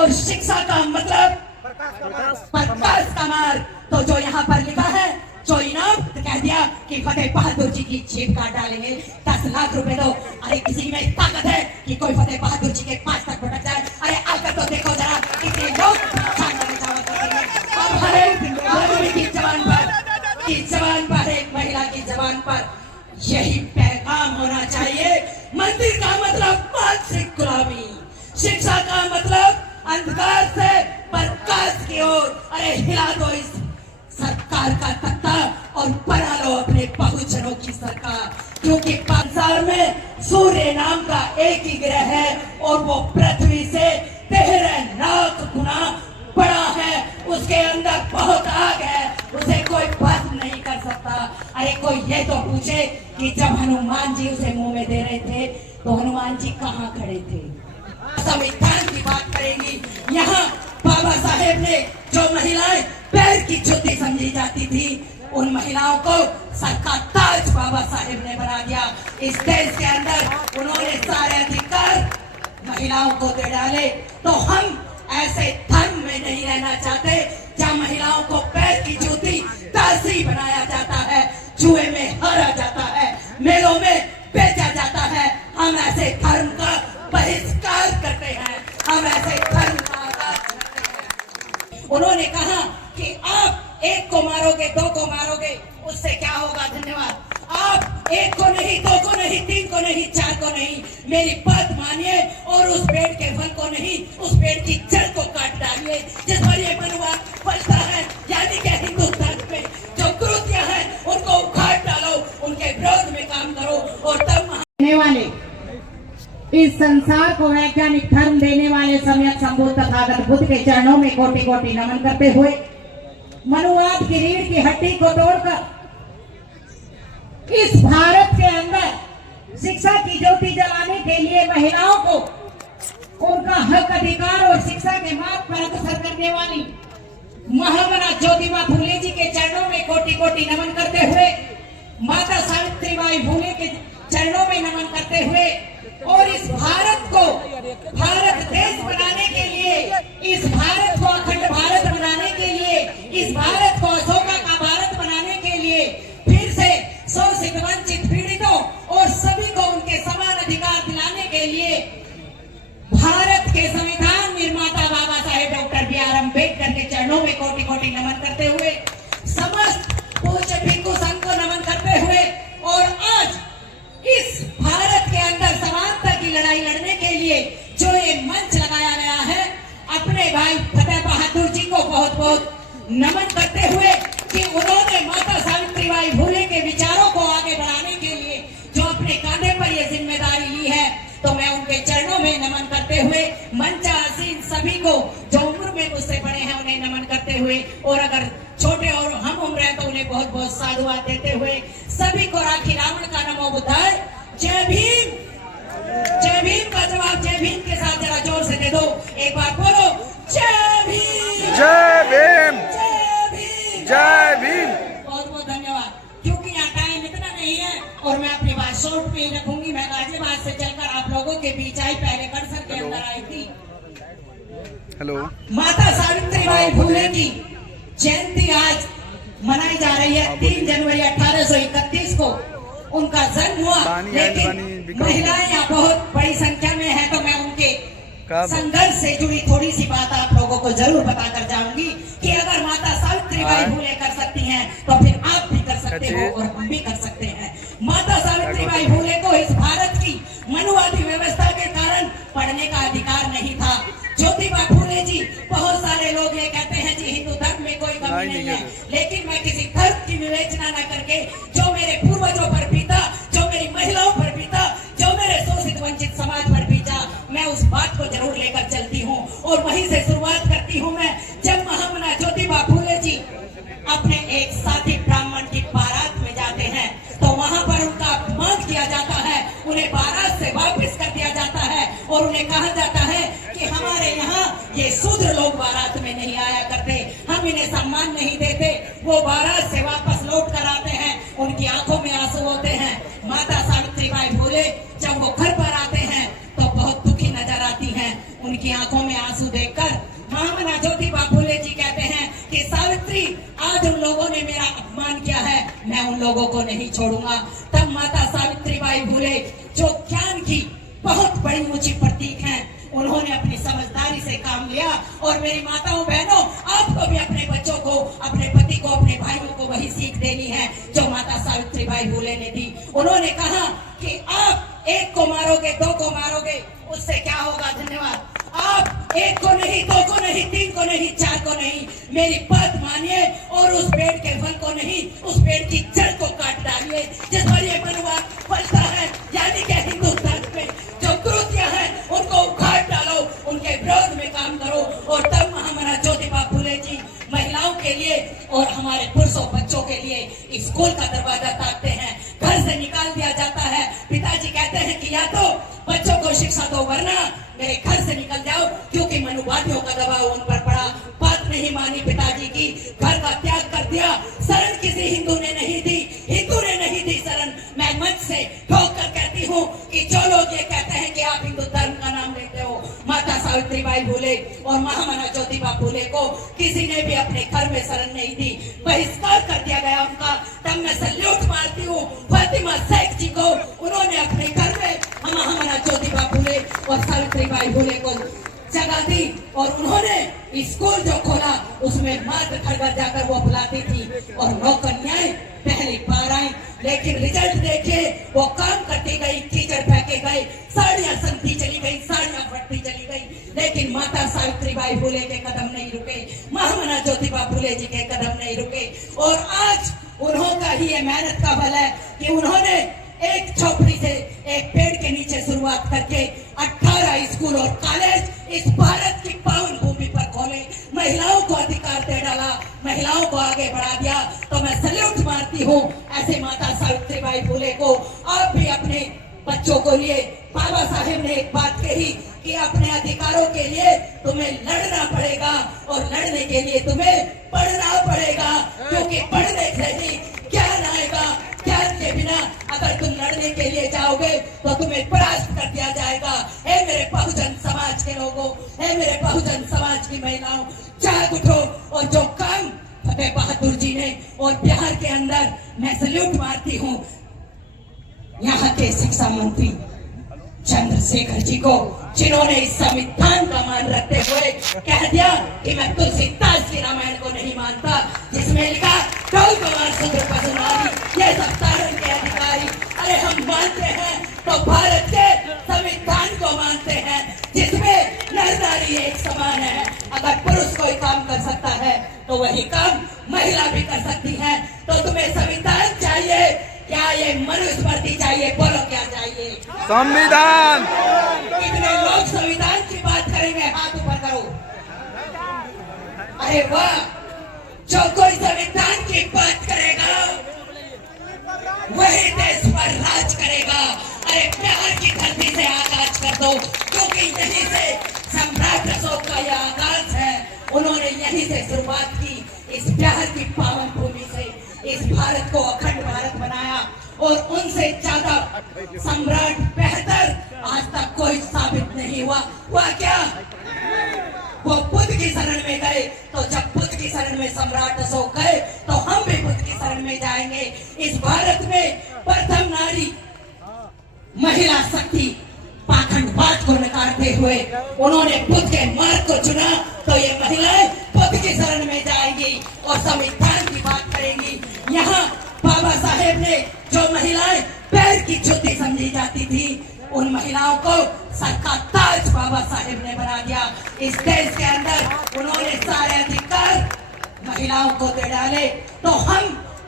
और शिक्षा का मतलब प्रकाश का मार्ग। तो जो यहाँ पर लिखा है, जो इनाम कह दिया कि फतेह बहादुर जी की जेब काट डालेंगे, 10 लाख रुपए दो। अरे किसी में ताकत है कि कोई फतेह बहादुर जी के पास तक भटक जाए? अरे आकर तो देखो जरा, कितने लोग अब हर एक आदमी की जबान पर, एक महिला की जबान पर यही पैगाम होना चाहिए। मंदिर का मतलब मानसिक गुलामी, शिक्षा का मतलब अंधकार से प्रकाश की ओर। अरे हिला दो इस सरकार का तख्ता और बना लो अपने बहुजनों की सरकार, क्योंकि संसार में सूर्य नाम का एक ही ग्रह है और वो पृथ्वी से 13 लाख गुना बड़ा है। उसके अंदर बहुत आग है, उसे कोई भस्म नहीं कर सकता। अरे कोई ये तो पूछे कि जब हनुमान जी उसे मुंह में दे रहे थे तो हनुमान जी कहाँ खड़े थे? संविधान की बात करेंगी। यहाँ बाबा साहेब ने जो महिलाएं पैर की ज्योति समझी जाती थी, उन महिलाओं को सर का ताज बाबा साहेब ने बना दिया। इस देश के अंदर उन्होंने सारे अधिकार महिलाओं को दे डाले। तो हम ऐसे धर्म में नहीं रहना चाहते जहाँ महिलाओं को पैर की ज्योति दासी बनाया जाता है, जुए में हारा जाता है, मेलों में बेचा जाता है। हम ऐसे धर्म का बहिष्कार करते हैं, हम ऐसे धर्म का आगाज करते हैं। उन्होंने कहा कि आप एक को मारोगे, 2 को मारोगे, उससे क्या होगा? धन्यवाद। आप 1 को नहीं, 2 को नहीं, 3 को नहीं, 4 को नहीं, मेरी बात मानिए और उस पेड़ के फल को नहीं, उस पेड़ की जड़ को काट डालिए जिस पर ये मनुवाद फलता है। यानी कि हिंदू धर्म में जो कुरीतियां हैं उनको उखाड़ डालो, उनके विरोध में काम करो और तब वाले इस संसार को वैज्ञानिक धर्म देने वाले सम्यक संबोध तथागत बुद्ध के चरणों में कोटि कोटि नमन करते हुए मनुवाद की रीढ़ की हड्डी को तोड़कर इस भारत के अंदर शिक्षा की ज्योति जलाने के लिए महिलाओं को उनका हक, अधिकार और शिक्षा के मार्ग पर अग्रसर करने वाली महामना ज्योतिबा फूले जी के चरणों में कोटि कोटि नमन करते हुए, माता सावित्रीबाई फूले के चरणों में नमन करते हुए और इस भारत को भारत देश बनाने के लिए, इस भारत को अखंड भारत बनाने के लिए, इस भारत को अशोका का भारत बनाने के लिए फिर से शोषित, वंचित, पीड़ितों और सभी को उनके समान अधिकार दिलाने के लिए भारत के संविधान निर्माता बाबा साहेब डॉक्टर बी.आर. अम्बेडकर के चरणों में कोटि कोटि नमन करते हुए, समस्त पूज्य भिक्षु संघ को नमन करते हुए और आज इस भारत के अंदर समानता की लड़ाई लड़ने के लिए जो ये मंच लगाया गया है, अपने भाई फतेह बहादुर जी को बहुत बहुत नमन करते हुए कि उन्होंने माता सावित्रीबाई फूले के विचारों को आगे बढ़ाने के लिए जो अपने कांधे पर ये जिम्मेदारी ली है, तो मैं उनके चरणों में नमन करते हुए मंचासीन सभी को जो उम्र में मुझसे बड़े हैं उन्हें नमन करते हुए और अगर छोटे और हम उम्र है तो उन्हें बहुत बहुत साधुवाद देते हुए सभी को राखी रावण का नमो बुद्धाय। जय भीम। जय भीम का जवाब जय भीम के साथ जरा जोर से दे दो, एक बार बोलो जय भीम। जय भीम। जय भीम। जय भीम। बहुत बहुत धन्यवाद। क्योंकि यहाँ टाइम इतना नहीं है और मैं अपनी बात शॉर्ट में ही रखूंगी। मैं गाजियाबाद से चलकर आप लोगों के बीच आई, पहले परिसर के अंदर आई थी। हेलो। माता सावित्रीबाई फूले की जयंती आज मनाई जा रही है। 3 जनवरी 1831 को उनका जन्म हुआ, लेकिन महिलाएं यहाँ बहुत बड़ी संख्या में है, तो मैं उनके संघर्ष से जुड़ी थोड़ी सी बात आप लोगों को जरूर बताकर जाऊंगी कि अगर माता सावित्रीबाई फूले कर सकती हैं तो फिर आप भी कर सकते हो और हम भी कर सकते हैं। माता सावित्रीबाई फूले को इस भारत की मनुवादी व्यवस्था के कारण पढ़ने का अधिकार नहीं था। ज्योतिबा फूले जी, बहुत सारे लोग ये कहते हैं जी हिंदू धर्म में कोई कमी नहीं है, लेकिन मैं किसी धर्म की विवेचना न करके जो मेरे पूर्वजों पर बीता, जो मेरी महिलाओं पर बीता, जो मेरे शोषित वंचित समाज पर बीता, मैं उस बात को जरूर लेकर चलती हूँ और वहीं से शुरुआत करती हूँ मैं। जब महामना ज्योतिबा फूले जी अपने एक साथी ब्राह्मण की बारात में जाते हैं तो वहां पर उनका अपमान किया जाता है, उन्हें बारात से वापस कर दिया जाता है और उन्हें कहा जाता है कि हमारे यहाँ ये शूद्र लोग बारात में नहीं आया करते, हम इन्हें सम्मान नहीं देते। वो बारात से वापस लौट कर आते हैं, उनकी आंखों में आंसू होते हैं। माता सावित्रीबाई फूले जब वो घर पर आते हैं तो बहुत दुखी नजर आती हैं। उनकी आंखों में आंसू देखकर लोगों को नहीं छोड़ूंगा। तब माता सावित्रीबाई फुले जो ज्ञान की बहुत बड़ी ऊंची प्रतीक हैं, उन्होंने अपनी समझदारी से काम लिया। और मेरी माताओं बहनों, आपको भी अपने बच्चों को, अपने पति को, अपने भाइयों को वही सीख देनी है जो माता सावित्रीबाई फुले ने दी। उन्होंने कहा कि आप एक को मारोगे, दो को मारोगे, उससे क्या होगा? धन्यवाद। आप एक को नहीं, दो को नहीं, तीन को नहीं, चार को नहीं, मेरी बात मानिए और उस पेड़ के फल को नहीं, उस पेड़ की जड़ को काट डालिए जिस पर ये मनुवाद फलता है। यानी कि हिंदू धर्म में जो कुरीतियां हैं उनको उखाड़ डालो, उनके विरोध में काम करो। और तब महामना ज्योतिबा फुले जी महिलाओं के लिए और हमारे पुरुषों बच्चों के लिए स्कूल का दरवाजा ताकते हैं, घर से निकाल दिया जाता है। पिताजी कहते हैं कि या तो बच्चों को शिक्षा दो वरना मेरे घर से निकल जाओ, क्योंकि मनुवादियों का दबाव उन पर पड़ा। बात नहीं मानी पिताजी की, घर का त्याग कर दिया। शरण किसी हिंदू ने नहीं दी, हिंदू ने नहीं दी शरण। मैं मंच से ठोक कर कहती हूँ कि जो लोग ये कहते हैं कि आप हिंदू धर्म का नाम लेते हो, माता सावित्रीबाई फुले और महामना ज्योतिबा फुले को किसी ने भी अपने घर में शरण नहीं दी, बहिष्कार कर दिया गया उनका। तब मैं सल्यूट मारती हूँ फातिमा शेख जी को, उन्होंने अपने घर में महामना ज्योतिबा फुले और सावित्रीबाई फुले को जगह दी। और उन्होंने स्कूल जो खोला उसमें मात्र घर घर जाकर वो बुलाती थी और 9 कन्याएं पहली बार आई। लेकिन रिजल्ट देखिए, वो काम करती गई, कीचड़ फेंके गए, साड़ियां सनती चली गई, साड़ियां फटती चली गई। लेकिन माता सावित्रीबाई फुले के कदम नहीं रुके, महामना ज्योतिबा फुले जी के कदम नहीं रुके। और आज उन्होंने ही ये मेहनत का बल है कि उन्होंने एक झोपड़ी से एक पेड़ के नीचे शुरुआत करके 18 स्कूल और कॉलेज इस भारत की पावन भूमि पर खोले, महिलाओं को अधिकार दे डाला, महिलाओं को आगे बढ़ा दिया। तो मैं सल्यूट मारती हूँ ऐसे माता सावित्रीबाई फुले को। आप भी अपने बच्चों को लिए, बाबा साहेब ने एक बात कही कि अपने अधिकारों के लिए तुम्हें लड़ना पड़ेगा और लड़ने के लिए तुम्हें पढ़ना पड़ेगा, क्योंकि पढ़ने से ही ज्ञान आएगा। ज्ञान के बिना अगर तुम लड़ने के लिए जाओगे तो तुम्हें परास्त कर दिया जाएगा। हे मेरे बहुजन समाज के लोगों, हे मेरे बहुजन समाज की महिलाओं, जाग उठो। और जो काम फतेह बहादुर जी ने और बिहार के अंदर, मैं सल्यूट मारती हूँ यहाँ के शिक्षा मंत्री चंद्रशेखर जी को, जिन्होंने इस संविधान का मान रखते हुए कह दिया कि मैं तुलसीदास की रामायण को नहीं मानता जिसमें लिखा गौ कुमार शूद्र पशुनारी, ये सब सारण के अधिकारी। अरे हम मानते हैं तो भारत के संविधान को मानते हैं जिसमें नर नारी एक समान है। अगर पुरुष कोई काम कर सकता है तो वही काम महिला भी कर सकती है। तो तुम्हें संविधान चाहिए क्या ये मनुस्मृति चाहिए? बोलो क्या चाहिए? संविधान। कितने लोग संविधान की बात करेंगे? हाथ ऊपर करो। अरे वाह, जो कोई संविधान की बात करेगा वही देश पर राज करेगा। अरे बिहार की धरती से आगाज कर दो, क्योंकि यहीं से सम्राट अशोक का यह आगाज है। उन्होंने यहीं से शुरुआत की, इस बिहार की पावन भूमि से इस भारत को अखंड भारत बनाया। और उनसे ज्यादा सम्राट बेहतर आज तक कोई साबित नहीं हुआ। हुआ क्या? वो बुद्ध की शरण में गए, तो जब बुद्ध की शरण में सम्राट अशोक गए तो हम भी बुद्ध की शरण में जाएंगे। इस भारत में प्रथम नारी महिला शक्ति पाखंडवाद को नकारते हुए उन्होंने बुद्ध के मार्ग को चुना। तो ये महिलाएं बुद्ध की शरण में जाएंगी और संविधान की बात करेंगी। यहाँ बाबा साहेब ने जो महिलाएं पैर की जूती समझी जाती थी, उन महिलाओं को सर का ताज बाबा साहेब ने बना दिया। इस देश के अंदर उन्होंने सारे अधिकार महिलाओं को दे डाले। तो हम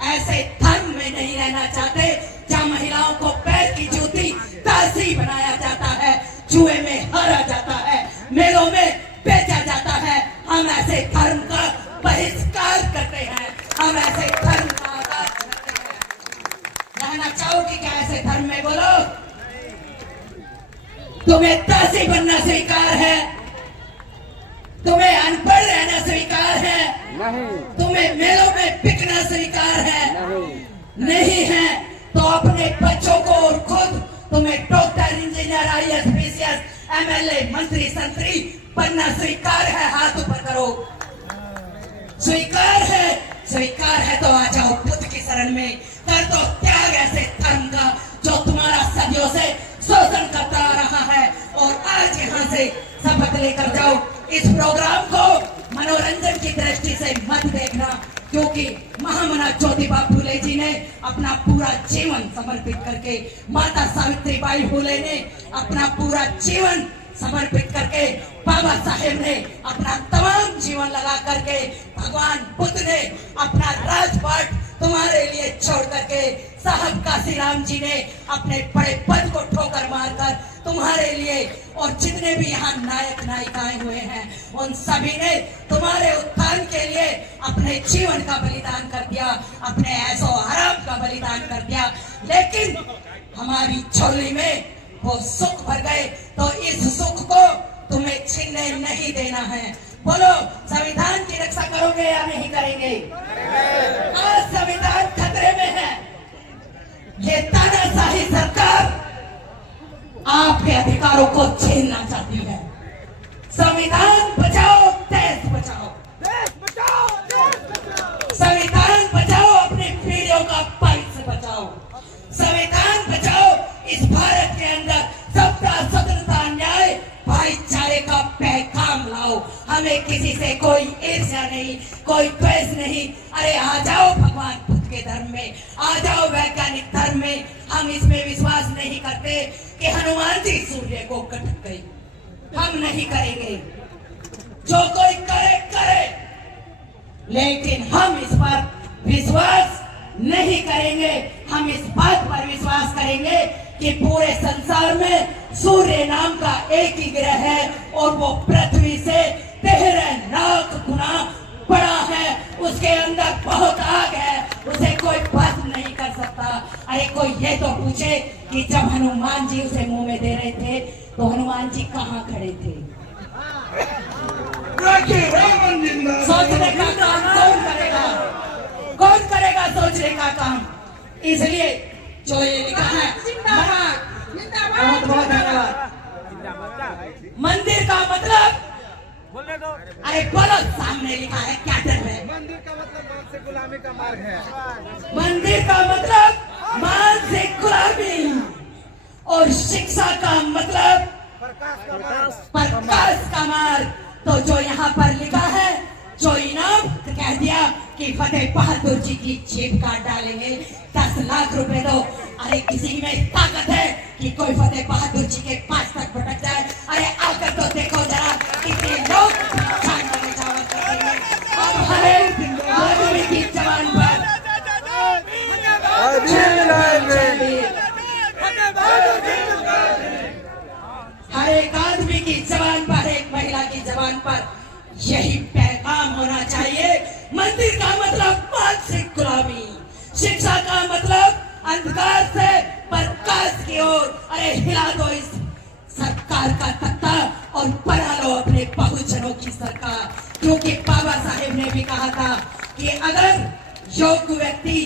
ऐसे धर्म में नहीं रहना चाहते जहाँ महिलाओं को पैर की जूती दासी बनाया जाता है, जुए में हारा जाता है, मेलों में बेचा जाता है। हम ऐसे धर्म का बहिष्कार करते हैं, हम ऐसे धर्म का आगाज करते हैं। रहना चाहोगे क्या ऐसे धर्म में? बोलो। तुम्हें दासी बनना स्वीकार है? तुम्हें अनपढ़ रहना स्वीकार है? नहीं। तुम्हें मेलों में बिकना स्वीकार है? नहीं है। तो अपने बच्चों को और खुद तुम्हें doctor, engineer, IAS, PCS, MLA, मंत्री, संतरी बनना स्वीकार है? हाथ ऊपर करो। स्वीकार है? स्वीकार है तो आ जाओ बुद्ध की शरण में। कर दो त्याग ऐसे धर्म का जो तुम्हारा सदियों से शोषण करता आ रहा है। और आज यहाँ से शपथ लेकर जाओ। इस प्रोग्राम को मनोरंजन की दृष्टि से मत देखना, क्योंकि महामना ज्योतिबा फुले जी ने अपना पूरा जीवन समर्पित करके, माता सावित्रीबाई फुले ने अपना पूरा जीवन समर्पित करके, बाबा साहेब ने अपना तमाम जीवन लगा करके, भगवान बुद्ध ने अपना राजपाट तुम्हारे लिए छोड़ करके, साहब काशीराम जी ने अपने बड़े पद को ठोकर मारकर तुम्हारे लिए, और जितने भी यहाँ नायक नायिकाएं हुए हैं उन सभी ने तुम्हारे उत्थान के लिए अपने जीवन का बलिदान कर दिया, अपने ऐसो आराम का बलिदान कर दिया। लेकिन हमारी झोली में वो सुख भर गए, तो इस सुख को तुम्हें छीनने नहीं देना है। बोलो, संविधान की रक्षा करोगे या नहीं करेंगे? आज संविधान खतरे में है। ये तानाशाही सरकार आपके अधिकारों को छीनना चाहती है। संविधान बचाओ, देश बचाओ। संविधान बचाओ, अपनी पीढ़ियों का भविष्य बचाओ। संविधान बचाओ, इस भारत के अंदर सबका स्वतंत्रता, न्याय, भाईचारे का पैगाम लाओ। हमें किसी से कोई ईर्ष्या नहीं, कोई द्वेष नहीं। अरे आ जाओ भगवान बुद्ध के धर्म में, आ जाओ वैज्ञानिक धर्म में। हम इसमें विश्वास नहीं करते कि हनुमान जी सूर्य को कटक गए, हम नहीं करेंगे। जो कोई करे करे, लेकिन हम इस पर विश्वास नहीं करेंगे। हम इस बात पर विश्वास करेंगे कि पूरे संसार में सूर्य नाम का एक ही ग्रह है और वो पृथ्वी से 13 लाख गुना बड़ा है। उसके अंदर बहुत आग है, उसे कोई भस्म नहीं कर सकता। अरे कोई ये तो पूछे कि जब हनुमान जी उसे मुंह में दे रहे थे तो हनुमान जी कहाँ खड़े थे? सोचने का काम कौन करेगा? कौन करेगा सोचने का काम? इसलिए जो ये लिखा है, बहुत बहुत धन्यवाद। मंदिर का मतलब, अरे बोलो, सामने लिखा है क्या डर है? मंदिर का मतलब मानसिक गुलामी का मार्ग है। मंदिर का मतलब मानसिक गुलामी, और शिक्षा का मतलब प्रकाश का मार्ग। तो जो यहाँ पर लिखा है, जो इनाम कह दिया कि फतेह बहादुर जी की जेब काट डालेंगे, 10 लाख रुपए दो। अरे किसी में ताकत है कि कोई फतेह बहादुर जी के पास तक भटक जाए? अरे आकर तो देखो जरा, कितने लोग अब हरे आदमी की जवान पर, हर एक आदमी की जवान पर, एक महिला की जवान पर यही पैगाम होना चाहिए। मंदिर का मतलब मानसिक गुलामी, शिक्षा का मतलब अंधकार से प्रकाश की ओर। अरे हिला दो इस सरकार का तख्ता और बना लो अपने बहुजनों की सरकार, क्योंकि बाबा साहेब ने भी कहा था कि अगर योग्य व्यक्ति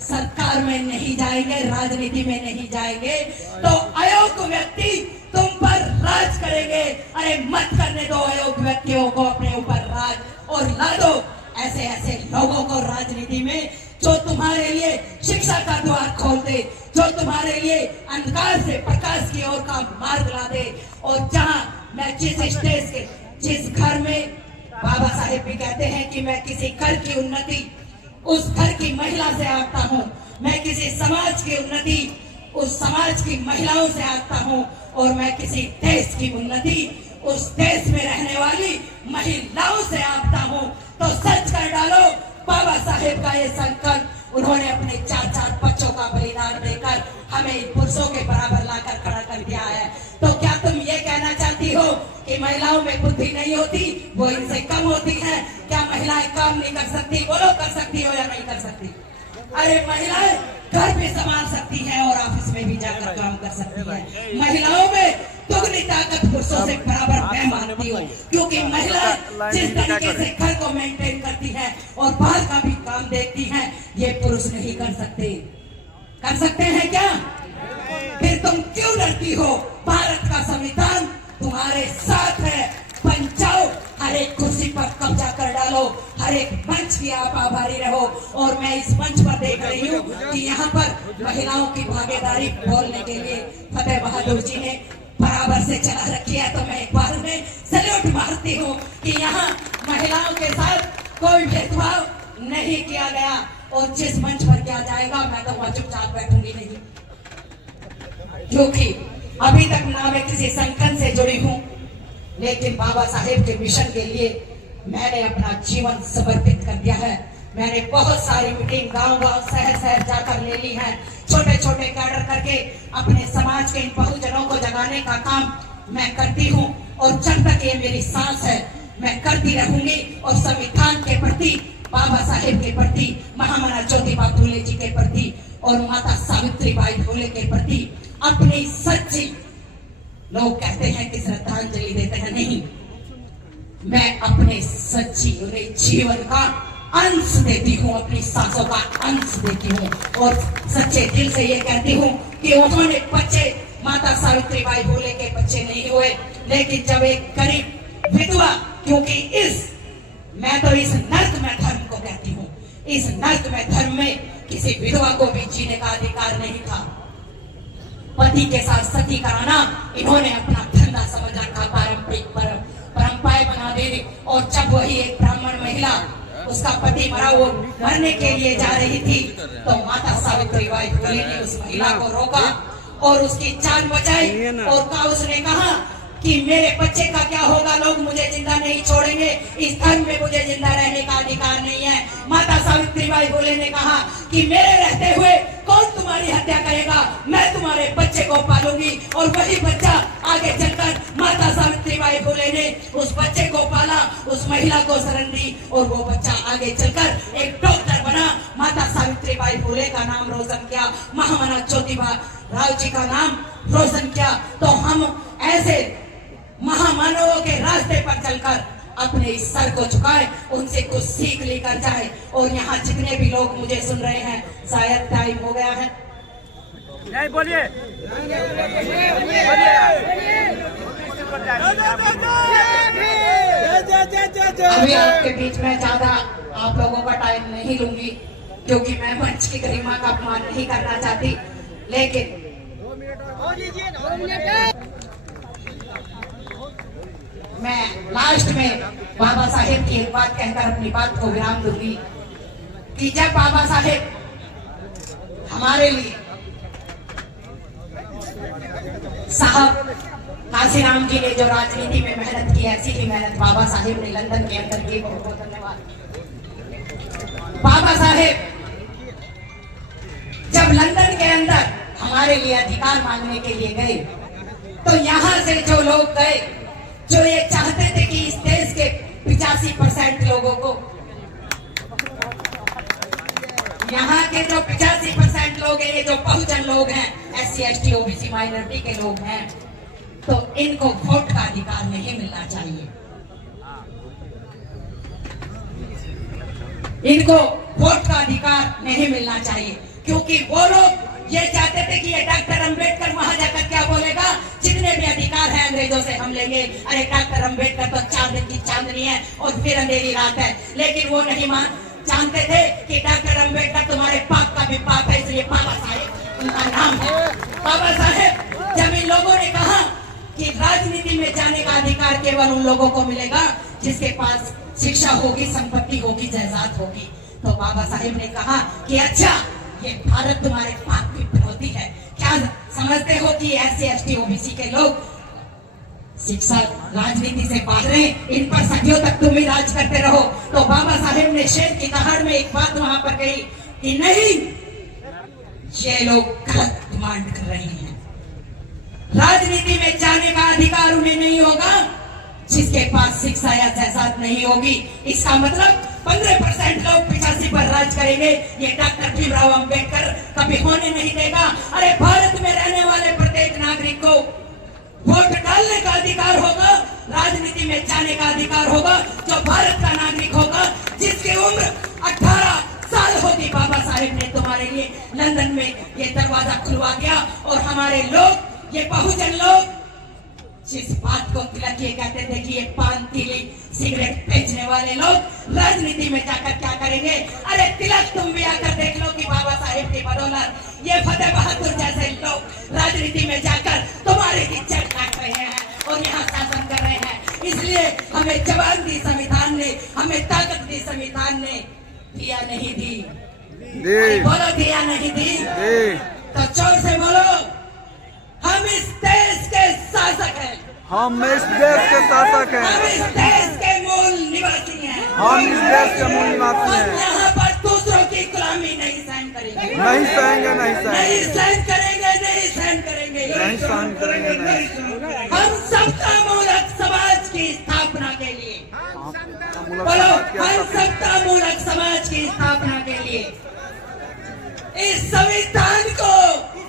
सरकार में नहीं जाएंगे, राजनीति में नहीं जाएंगे, तो अयोग्य व्यक्ति तुम पर राज करेंगे। अरे मत करने दो अयोग्य व्यक्तियों को अपने ऊपर राज, और ला दो ऐसे ऐसे लोगों को राजनीति में जो तुम्हारे लिए शिक्षा का द्वार खोल दे, जो तुम्हारे लिए अंधकार से प्रकाश की ओर का मार्ग ला दे। और जहां मैं जिस स्टेज के, जिस घर में बाबा साहेब भी कहते हैं कि मैं किसी घर की उन्नति उस घर की महिला से आंकता हूँ, मैं किसी समाज की उन्नति उस समाज की महिलाओं से आंकता हूँ, और मैं किसी देश की उन्नति उस देश में रहने वाली महिलाओं से आंकता हूँ। तो सच कर डालो, बाबा साहेब का ये संकल्प, उन्होंने अपने 4-4 बच्चों का बलिदान देकर हमें पुरुषों के बराबर लाकर खड़ा कर दिया है। तो क्या तुम ये कहना चाहती हो कि महिलाओं में बुद्धि नहीं होती, वो इनसे कम होती है? क्या महिलाएं काम नहीं कर सकती? बोलो, कर सकती हो या नहीं कर सकती? अरे महिलाएं घर भी संभाल सकती हैं और ऑफिस में भी जाकर काम कर सकती हैं। महिलाओं में दुगनी ताकत पुरुषों से बराबर मैं मानती हूँ, क्योंकि महिला जिस तरीके से घर को मेंटेन करती है और बाहर का भी काम देखती है, ये पुरुष नहीं कर सकते। कर सकते हैं क्या? फिर तुम क्यों डरती हो? भारत का संविधान तुम्हारे साथ है। बन जाओ, हर एक कुर्सी पर कब्जा कर डालो। रहो, हर एक मंच की आप आभारी रहो। और मैं इस मंच पर देख रही हूँ कि यहाँ पर महिलाओं की भागीदारी बोलने के लिए फतेह बहादुर जी ने बराबर से चला रखी है। तो मैं एक बार में सैल्यूट मारती हूँ कि यहाँ महिलाओं के साथ कोई भेदभाव नहीं किया गया। और जिस मंच पर किया जाएगा मैं तो वहां चुपचाप बैठूंगी नहीं, क्योंकि अभी तक ना मैं किसी संगठन से जुड़ी हूँ, लेकिन बाबा साहेब के मिशन के लिए मैंने अपना जीवन समर्पित कर दिया है। मैंने बहुत सारी मीटिंग गांव-गांव, शहर-शहर जाकर ले ली है। छोटे-छोटे कैडर करके अपने समाज के इन बहुजनों को जगाने का काम मैं करती हूँ। और जब तक ये मेरी सांस है मैं करती रहूंगी। और संविधान के प्रति, बाबा साहेब के प्रति, महामना ज्योतिबा फूले जी के प्रति और माता सावित्रीबाई फूले के प्रति अपनी सच्ची, लोग कहते हैं कि श्रद्धांजलि देते हैं, नहीं, मैं अपने सच्ची उन्हें जीवन का अंश देती हूँ, अपनी सांसों का अंश देती हूँ। और सच्चे दिल से ये कहती हूँ कि उन्होंने बच्चे माता सावित्रीबाई फूले के बच्चे नहीं हुए, लेकिन जब एक गरीब विधवा, क्योंकि मैं तो इस नर्क में धर्म को कहती हूँ, इस नर्क में धर्म में किसी विधवा को भी जीने का अधिकार नहीं था। पति के साथ सती कराना इन्होंने अपना धंधा समझ रखा, पारंपरिक परंपराएं बना दे। और जब वही एक ब्राह्मण महिला, उसका पति मरा, वो मरने के लिए जा रही थी, तो माता सावित्रीबाई फूले ने उस महिला को रोका और उसकी जान बचाई। और उसने कहा कि मेरे बच्चे का क्या होगा, लोग मुझे जिंदा नहीं छोड़ेंगे, इस धर्म में मुझे जिंदा रहने का अधिकार नहीं है। माता सावित्रीबाई फूले ने कहा कि मेरे रहते हुए कौन तुम्हारी हत्या करेगा, मैं तुम्हारे बच्चे को पालूंगी। और वही बच्चा आगे चलकर माता सावित्रीबाई फूले ने उस बच्चे को पाला, उस महिला को शरण दी और वो बच्चा आगे चलकर एक डॉक्टर बना। माता सावित्रीबाई फूले का नाम रोशन किया, महामना ज्योतिबा राव जी का नाम रोशन किया। तो हम ऐसे महामानवों के रास्ते पर चलकर अपने इस सर को झुकाए, उनसे कुछ सीख लेकर जाए। और यहाँ जितने भी लोग मुझे सुन रहे हैं, शायद टाइम हो गया है, नहीं बोलिए, अभी आपके बीच में ज्यादा आप लोगों का टाइम नहीं लूंगी, क्योंकि मैं मंच की गरिमा का अपमान नहीं करना चाहती। लेकिन मैं लास्ट में बाबा साहेब की एक बात कहकर अपनी बात को विराम दूंगी कि जब बाबा साहेब हमारे लिए, साहब काशीराम जी ने जो राजनीति में मेहनत की, ऐसी ही मेहनत बाबा साहेब ने लंदन के अंदर की। बहुत बहुत धन्यवाद। बाबा साहेब जब लंदन के अंदर हमारे लिए अधिकार मांगने के लिए गए, तो यहाँ से जो लोग गए, जो ये चाहते थे कि इस देश के 85% लोगों को, यहाँ के जो 85% लोग हैं, ये जो बहुजन लोग हैं, SC ST OBC माइनॉरिटी के लोग हैं, तो इनको वोट का अधिकार नहीं मिलना चाहिए। इनको वोट का अधिकार नहीं मिलना चाहिए, क्योंकि वो लोग ये चाहते थे कि ये डॉक्टर अंबेडकर वहां जाकर क्या बोलेगा, जितने भी अधिकार है अंग्रेजों से हम लेंगे। अरे डॉक्टर अंबेडकर तो चांद की चांदनी है और फिर अंधेरी रात है। लेकिन वो नहीं जानते थे कि डॉक्टर अंबेडकर तुम्हारे पाप का भी पाप है, इसलिए बाबा साहेब उनका नाम है। बाबा साहेब जब इन लोगों ने कहा कि राजनीति में जाने का अधिकार केवल उन लोगों को मिलेगा जिसके पास शिक्षा होगी, संपत्ति होगी, जायदाद होगी, तो बाबा साहेब ने कहा कि अच्छा, ये भारत तुम्हारे पाप की विरोधी है। क्या समझते हो कि SC ST OBC के लोग शिक्षा राजनीति से बाहर हैं, इन पर सदियों तक तुम ही राज करते रहो। तो बाबा साहेब ने शेर की दहाड़ में एक बात वहां पर कही कि नहीं, ये लोग गलत डिमांड कर रहे हैं। राजनीति में जाने का अधिकार उन्हें नहीं होगा जिसके पास शिक्षा या जायदाद नहीं होगी। इसका मतलब 15% लोग 85 पर राज करेंगे, ये डॉक्टर भीमराव अंबेडकर कभी होने नहीं देगा। अरे भारत में रहने वाले प्रत्येक नागरिक को वोट डालने का अधिकार होगा, राजनीति में जाने का अधिकार होगा। जो भारत का नागरिक होगा, जिसकी उम्र 18 साल होगी, बाबा साहेब ने तुम्हारे लिए लंदन में ये दरवाजा खुलवा दिया। और हमारे लोग, ये बहुजन लोग जिस बात को तिलक ये कहते थे कि ये पान तीली सिगरेट बेचने वाले लोग राजनीति में जाकर क्या करेंगे। अरे तिलक तुम भी आकर देख लो कि बाबा साहेब की बदौलत ये फतेह बहादुर जैसे लोग राजनीति में जाकर तुम्हारी इज्जत काट रहे हैं और यहाँ शासन कर रहे हैं। इसलिए हमें जवान दी संविधान ने, हमें ताकत दी संविधान ने, दिया नहीं दी। दी बोलो दिया नहीं दी। तो जोर से बोलो, हम इस देश के शासक हैं, हम इस देश के शासक हम हैं, इस देश के मूल निवासी हैं, हम इस देश के मूल निवासी हम हैं। यहाँ पर दूसरों की गुलामी नहीं सहन करेंगे, नहीं सहेंगे, नहीं नहीं सहेंगे, सहन करेंगे, नहीं सहन करेंगे। नहीं सहन करेंगे, नहीं। हम सबका मूलक समाज की स्थापना के लिए, मूलक बोलो समाज के हम शासक हैं। सबका मूलक समाज की स्थापना के लिए इस संविधान को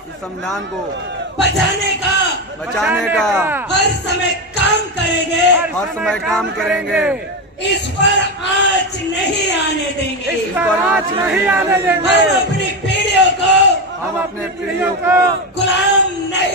इस संविधान को बचाने का बचाने का हर समय काम करेंगे, हर समय काम करेंगे। इस पर आँच नहीं आने देंगे, इस पर आँच नहीं आने देंगे। हम अपनी पीढ़ियों को हम अपने पीढ़ियों को गुलाम नहीं